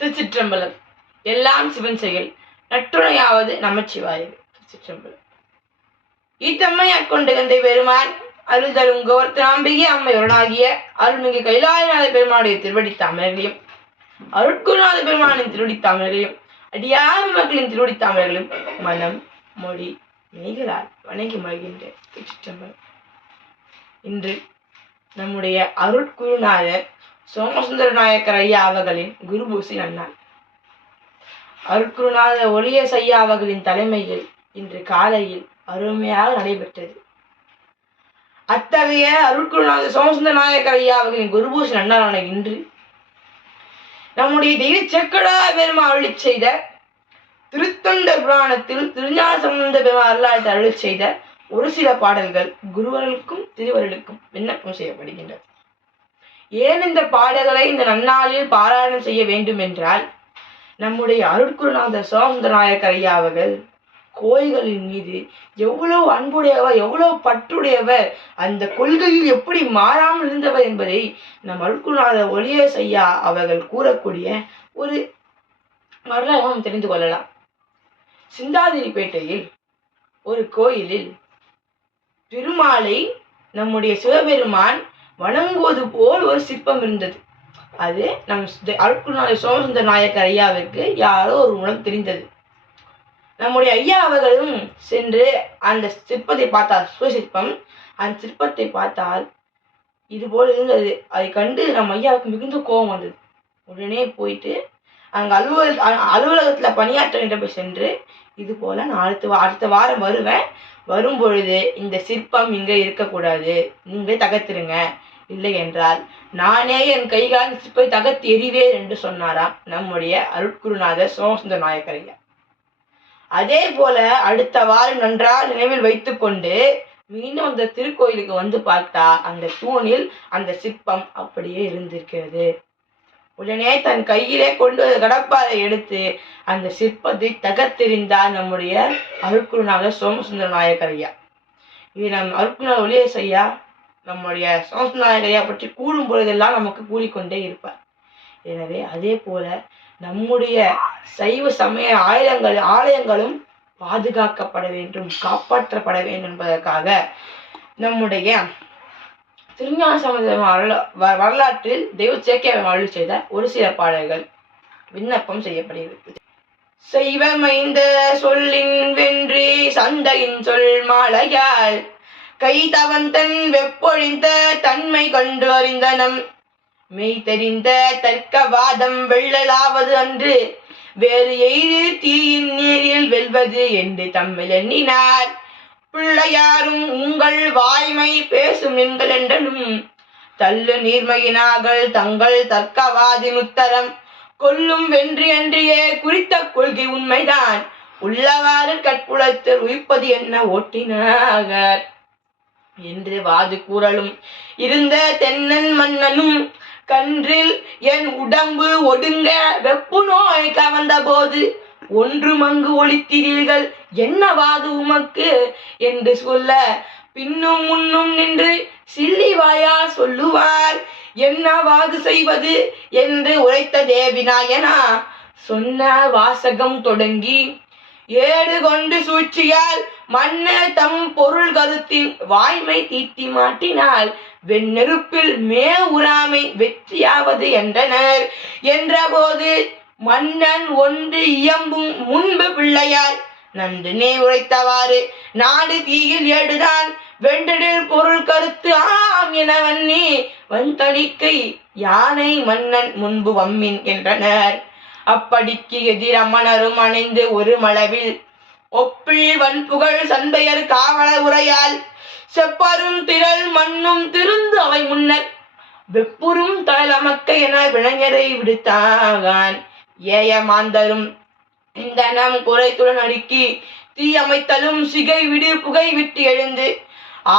திருச்சிற்றம்பலம். எல்லாம் சிவன் செயல். நட்டுணையாவது நமச்சிவாயது திருச்சிற்றம்பலம். ஈத்தம்மை கொண்டு கந்தை பெருமான் அருள் தரும் கோவர்த்தனாம்பிகை அம்மையுடனாகிய அருள்மிகு கைலாயநாத பெருமானுடைய திருவடி தாமரைகளையும் அருட்குருநாத பெருமானின் திருவடி தாமரைகளையும் அடியார் மக்களின் திருவடி தாமரைகளையும் மனம் மொழி மெய்களால் வணங்கி மகிழ்கின்ற திருச்சிற்றம்பலம். இன்று நம்முடைய அருட்குருநாதர் சோமசுந்தர நாயக்கர் ஐயா அவர்களின் குருபூசி நன்னாள் அருட்குருநாத ஒளியஸ் ஐயா அவர்களின் தலைமையில் இன்று காலையில் அருமையாக நடைபெற்றது. அத்தகைய அருட்குருநாத சோமசுந்தர நாயக்கர் ஐயா அவர்களின் குருபூசி நன்னாளான இன்று நம்முடைய தெய்வ செக்கடா பெருமா அருளி செய்த திருத்தொண்ட புராணத்தில் திருஞான சம்பந்த பெருமா அருளாளத்தை அருளி செய்த ஒரு சில பாடல்கள் குருவர்களுக்கும் திருவர்களுக்கும் விண்ணப்பம் செய்யப்படுகின்றது ஏன் இந்த பாடல்களை இந்த நன்னாளில் பாராயணம் செய்ய வேண்டும் என்றால் நம்முடைய அருட்குருநாதர் சோமுந்தரநாயக்கர் ஐயா அவர்கள் கோயில்களின் மீது எவ்வளவு அன்புடையவர் எவ்வளவு பற்றுடையவர் அந்த கொள்கையில் எப்படி மாறாமல் இருந்தவர் என்பதை நம் அருட்குருநாதர் ஒளியஸ் ஐயா அவர்கள் கூறக்கூடிய ஒரு வரலாறு நாம் தெரிந்து கொள்ளலாம். சிந்தாதிரிப்பேட்டையில் ஒரு கோயிலில் பெருமாளை நம்முடைய சிவபெருமான் வணங்குவது போல் ஒரு சிற்பம் இருந்தது. அது நம் அருட்குருநாத சோமசுந்தர நாயக்கர் ஐயாவிற்கு யாரோ ஒரு மூலம் தெரிந்தது. நம்முடைய ஐயா அவர்களும் சென்று அந்த சிற்பத்தை பார்த்தார். சிவசிற்பம் அந்த சிற்பத்தை பார்த்தால் இது போல் இருந்தது. அதை கண்டு நம்ம ஐயாவுக்கு மிகுந்த கோபம் வந்தது. உடனே போயிட்டு அங்கே அலுவலக அலுவலகத்தில் அலுவலகத்துல பணியாற்றுகின்ற போய் சென்று இது போல நான் அடுத்த வா- அடுத்த வாரம் வருவேன். வரும்பொழுது இந்த சிற்பம் இங்கே இருக்கக்கூடாது. நீங்களே தகர்த்திருங்க. இல்லை என்றால் நானே என் கைகால் சிற்பை தகர்த்து எறிவேன் என்று சொன்னாராம் நம்முடைய அருட்குருநாதர் சோமசுந்தர நாயக்கர் ஐயா அதே போல அடுத்த வாரம் நன்றாக நினைவில் வைத்துக்கொண்டு மீண்டும் அந்த திருக்கோயிலுக்கு வந்து பார்த்தா அந்த தூணில் அந்த சிற்பம் அப்படியே இருந்திருக்கிறது. உடனே தன் கையிலே கொண்டு வந்த கடப்பாரை எடுத்து அந்த சிற்பத்தை தகர்த்தெறிந்தார் நம்முடைய அருக்குருநாத சோமசுந்தர நாயக்கர் ஐயா. இது நம் அருக்குநாத ஒளிய ஐயா நம்முடைய சோமசுந்தர நாயக்கர் ஐயா பற்றி கூறும் பொழுதெல்லாம் நமக்கு கூறிக்கொண்டே இருப்பார். எனவே அதே போல நம்முடைய சைவ சமய ஆயுதங்கள் ஆலயங்களும் பாதுகாக்கப்பட வேண்டும் காப்பாற்றப்பட வேண்டும் என்பதற்காக நம்முடைய திருஞான சம்பந்த வரலா- வ- வரலாற்றில் தெய்வ சேக்கிய அருள் செய்த ஒரு சில பாடல்கள் விண்ணப்பம் செய்யப்படுகிறது. செய்வமைந்த சொல்லின் வென்றி சந்தையின் சொல் மாலையால் கை தவந்தன் வெப்பொழிந்த தன்மை கண்டு அறிந்தனம் மெய் தெரிந்த தர்க்கவாதம் வெள்ளலாவது அன்று வேறு எய்து தீயின் நீரில் வெல்வது என்று தம்மில் எண்ணினார். பிள்ளையாரும் உங்கள் வாய்மை பேசும் எங்கள் தள்ளு நீர்மையினாகள் தங்கள் தர்க்கவாதி முத்தரம். கொல்லும் வென்று என்றியே குறித்த கொள்கை உண்மைதான். உள்ளவாறு கற்புலத்தில் உயிப்பது என்ன ஓட்டினாகர்? என்று வாது கூறலும். இருந்த தென்னன் மன்னனும் கன்றில் என் உடம்பு ஒடுங்க வெப்பு நோய் கவர்ந்த போது ஒன்று மங்கு ஒளித்தீர்கள் என்னவாது உமக்கு? என்று சொல்ல பின்னும் முன்னும் நின்று சில்லிவாயா சொல்லுவார். என்னவாது செய்வது? என்று உரைத்த தேவிநாயனா சொன்ன வாசகம் தொடங்கி ஏடு கொண்டு சூழ்ச்சியால் மண்ணு தம் பொருள் கருத்தின் வாய்மை தீட்டி மாட்டினால் வெண்ணெருப்பில் மே உராமை வெற்றியாவது என்றனர். என்றபோது மன்னன் ஒன்று இயம்பும் முன்பு பிள்ளையார் நன்றினே உரைத்தவாறு நாடு தீயில் ஏடுதான். வெண்டடில் பொருள் கருத்து ஆம் என வன்னி யானை மன்னன் முன்பு வம்மின் என்றனர். அப்படிக்கு எதிர் அம்மனரும் அணைந்து ஒரு மளவில் ஒப்பில் வன்புகழ் சந்தையர் காவல உரையால் செப்பரும் திரள் மண்ணும் திருந்து அவை முன்னர் வெப்புறும் தலமக்க என விளைஞரை விடுத்தாகான். ஏய மாந்தரும் தனம் குறைத்துடன் அடுக்கி தீ அமைத்தலும் சிகை விடு புகை விட்டு எழுந்து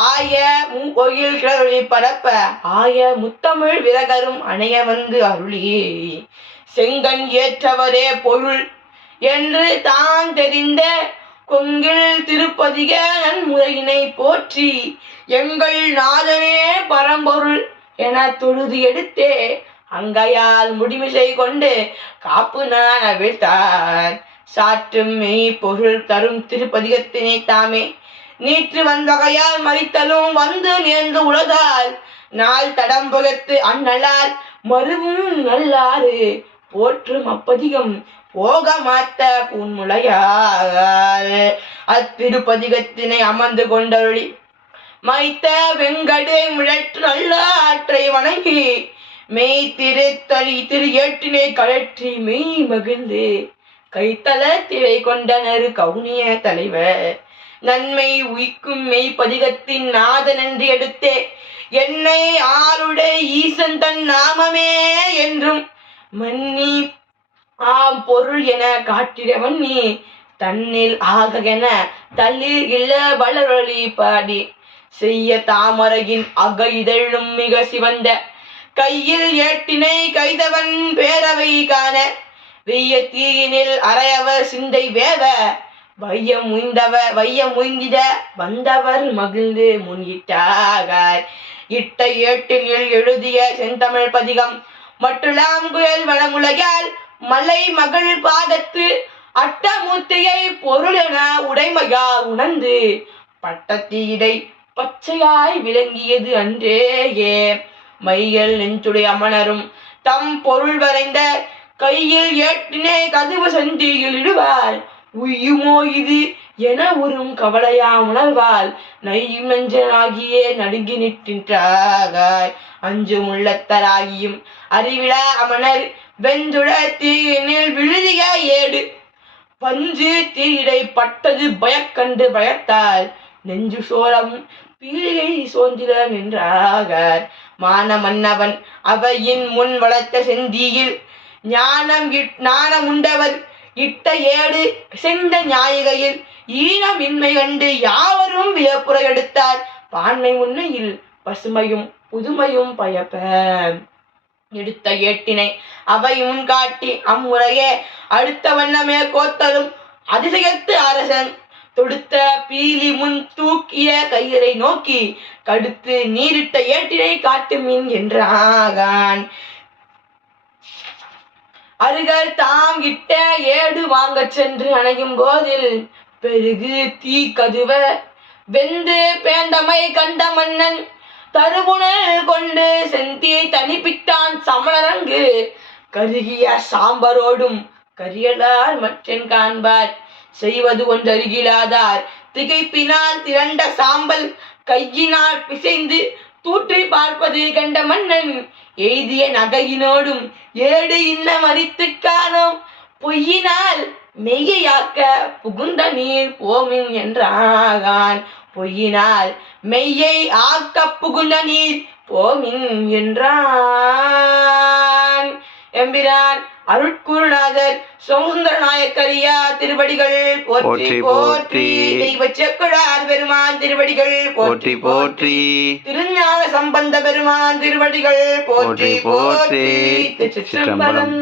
ஆய மூகோயில் கிளறொளி பரப்ப ஆய முத்தமிழ் விரகரும் அணைய வந்து அருளியே செங்கன் ஏற்றவரே பொருள் என்று தான் தெரிந்த கொங்கில் திருப்பதிக நன்முறையினை போற்றி எங்கள் நாதனே பரம்பொருள் என தொழுது எடுத்தே அங்கையால் முடிமிசை கொண்டு காப்பு நான் அவிழ்த்தான் சாற்றும் மெய் பொருள் தரும் திருப்பதிகத்தினை தாமே. நீற்று வந்தகையால் மறித்தலும் வந்து நேர்ந்து உலகால் நாள் தடம்புகத்து அந்நலார் மறுவும் நல்லாறு. போற்றும் அப்பதிகம் போக மாத்த பூன்முளையால் அத்திருப்பதிகத்தினை அமர்ந்து கொண்டருளி மைத்த வெங்கடை முழற்று நல்ல ஆற்றை வணங்கி மெய் திரு தளி திரு ஏட்டினை கழற்றி மெய் மகிழ்ந்து கைத்தல திரை கொண்டனர் கவுனிய தலைவர். நன்மை உயிக்கும் மெய் பதிகத்தின் நாதனன்றி எடுத்தே என்னை ஆளுடைய ஈசன் தன் நாமமே என்றும் மன்னி ஆம் பொருள் என காட்டிடவன் நீ தன்னில் ஆக என தள்ளில் இள வளரொளி பாடி. செய்ய தாமரையின் அக இதழும் மிக சிவந்த கையில் ஏட்டினை கைதவன் பேரவை காண. வெய்ய தீயினில் அறையவர் சிந்தை வேவ. வையம் முய்ந்தவ வையம் முய்ந்திட வந்தவர் மகிழ்ந்து முன்கிட்டாகாய் இட்ட ஏட்டினில் எழுதிய செந்தமிழ் பதிகம் மட்டுலாம் குயல் வளமுலையால் மலை மகள் பாதத்து அட்டமூர்த்தியை பொருள் என உடைமையா உணர்ந்து. பட்டத்தீடை பச்சையாய் விளங்கியது அன்றேயே. மையல் நெஞ்சுடைய அமணரும். தம் பொருள் வரைந்த கையில் ஏட்டினே கதவு சந்தியில் இடுவார். உய்யுமோ இது என உறும் கவலையா உணர்வாள். நையும் நஞ்சனாகியே நடுங்கி நிற்கின்றாகாய் அஞ்சும் உள்ளத்தராகியும் அறிவிழா அமணர். வெந்துட தீயினில் விழுதிய ஏடு. பஞ்சு தீயிடை பட்டது பயக்கண்டு பயத்தால். நெஞ்சு சோரம் பீழிகை சோந்திர நின்றாகார் மான மன்னவன் அவையின் முன் வளர்த்த செந்தியில் ஞானம் இட்- ஞானம் உண்டவர் இட்ட ஏடு செந்த ஞாயிகையில் ஈனமின்மை கண்டு யாவரும் வியப்புற எடுத்தார். பான்மை உண்மையில் பசுமையும் புதுமையும் பயப்ப. எடுத்த ஏட்டினை அவை முன் காட்டி அம்முறையே அடுத்த வண்ணமே கோத்தலும் அதிசயத்து அரசன் தொடுத்த பீலி முன் தூக்கிய கயிறை நோக்கி கடுத்து நீரிட்ட ஏட்டினை காட்டுமின் என்றாகான். அருகர் தாம் இட்ட ஏடு வாங்கச் சென்று அணையும் போதில் பெருகு தீ கதுவ வெந்து பேந்தமை கண்ட மன்னன் தருவுணல் கொண்டு செந்தியை தனிப்பிட்டான் சமணரங்கு கருகிய சாம்பரோடும் கரியலார் மற்றென் காண்பார். செய்வது ஒன்றருகிலாதார். திகைப்பினால் திரண்ட சாம்பல் கையினால் பிசைந்து தூற்றி பார்ப்பது கண்ட மன்னன் எய்திய நகையினோடும் ஏடு இன்ன மறித்து காணோம். பொய்யினால் மெய்யையாக்க புகுந்த நீர் போமின் என்றாகான். பொய்யினால் மெய்யை ஆக்க புகுந்த நீர் போமின் என்றான். எம்பிரான் அருட்குருநாதர் சோமுசுந்தர நாயக்கரியா திருவடிகள் போற்றி போற்றி. தெய்வ செக்குடார் பெருமான் திருவடிகள் போற்றி. போற்றி. திருஞான சம்பந்த பெருமான் திருவடிகள் போற்றி போற்றி, போற்றி. போற்றி. திருச்சிற்றம்பலம்.